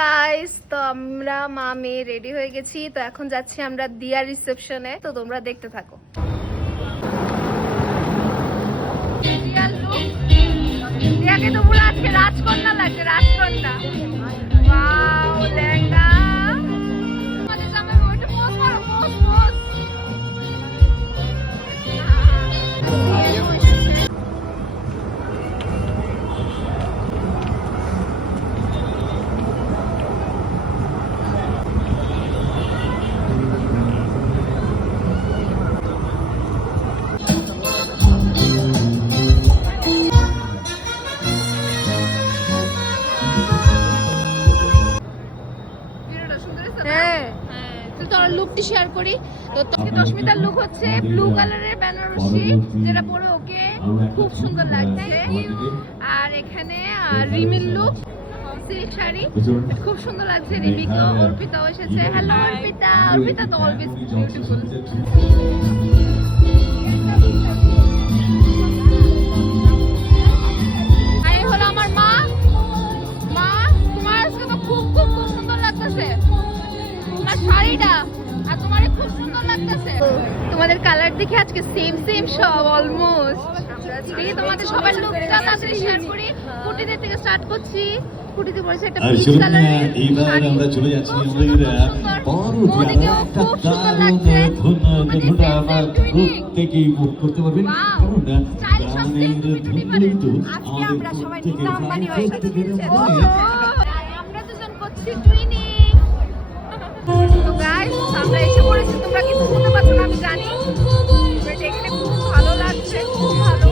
Guys তো আমরা, মা, মেয়ে রেডি হয়ে গেছি। তো এখন যাচ্ছি আমরা দিয়া রিসেপশনে তো তোমরা দেখতে থাকো। দিয়াকে তো পুরো আজকে রাজকন্যা লাগছে, রাজকন্যা লুকটি শেয়ার করি। তো দশমিতার লুক হচ্ছে ব্লু কালারের বেনারসি, যেটা পরে ওকে খুব সুন্দর লাগছে। আর এখানে রিমির লুক সিল্ক শাড়ি। খুব সুন্দর লাগছে রিমিকে। অর্পিতাও এসেছে। হ্যালো অর্পিতা। অর্পিতা তো অলওয়েজ বিউটিফুল সুন্দর লাগতেছে তোমাদের কালার দেখে আজকে সেম সেম সব অলমোস্ট দেখি তোমাদের সবার লুকটা তাড়াতাড়ি শেয়ার করি। কুটিদের থেকে স্টার্ট করছি। কুটিতে পড়েছে একটা আর পিচ এইবার আমরা চলে যাচ্ছি আমাদের সুন্দর, খুব সুন্দর। বড় ওদিকেও একটা দারুণ লাগছে। ধুন ধুনটা same আমার প্রত্যেকেই উপভোগ করতে পারবেন। কারণ না চাই সব গানের ধুন কিন্তু আমাদের প্রত্যেকের প্রাণ প্রত্যেকের মনে আমরা দুজন করছি টুইনিং। তো গাইস আমরা এসে তোমরা কিছু শুনতে পাচ্ছ না আমি জানি। বাট এখানে খুব ভালো লাগছে খুব ভালো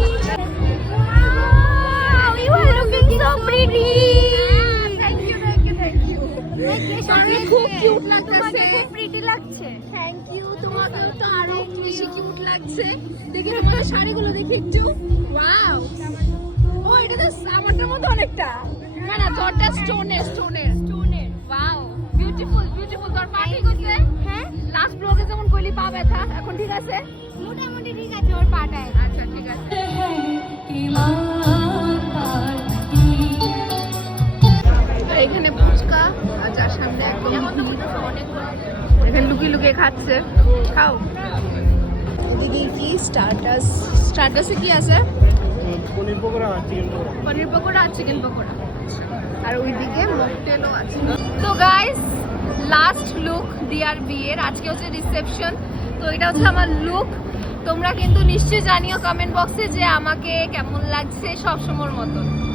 খুব কিউট লাগতেছে প্রিটি লাগছে। থ্যাংক ইউ তোমাকে তো আরও বেশি কিউট লাগছে। দেখি তোমাদের শাড়িগুলো দেখি একটু। ওয়াও ও এটা তো আমারটার মতো অনেকটা। না না তোরটা স্টোনের স্টোনের ব্যথা এখন ঠিক আছে? মোটামুটি ঠিক আছে ওর পাটায়। আচ্ছা ঠিক আছে। আর এখানে ফুচকা আর যার সামনে একদম এখানে লুকিয়ে লুকিয়ে খাচ্ছে। খাও। দিদি কি স্টার্টাস স্টার্টাসে কি আছে? পনির পকোড়া চিকেন পকোড়া। পনির পকোড়া আর চিকেন পকোড়া। আর ওইদিকে মকটেলও আছে। তো গাইস লাস্ট লুক দিয়ার বিয়ের। আজকে হচ্ছে রিসেপশন তো এটা হচ্ছে আমার লুক তোমরা কিন্তু নিশ্চয়ই জানিও কমেন্ট বক্সে যে আমাকে কেমন লাগছে সবসময়ের মতন।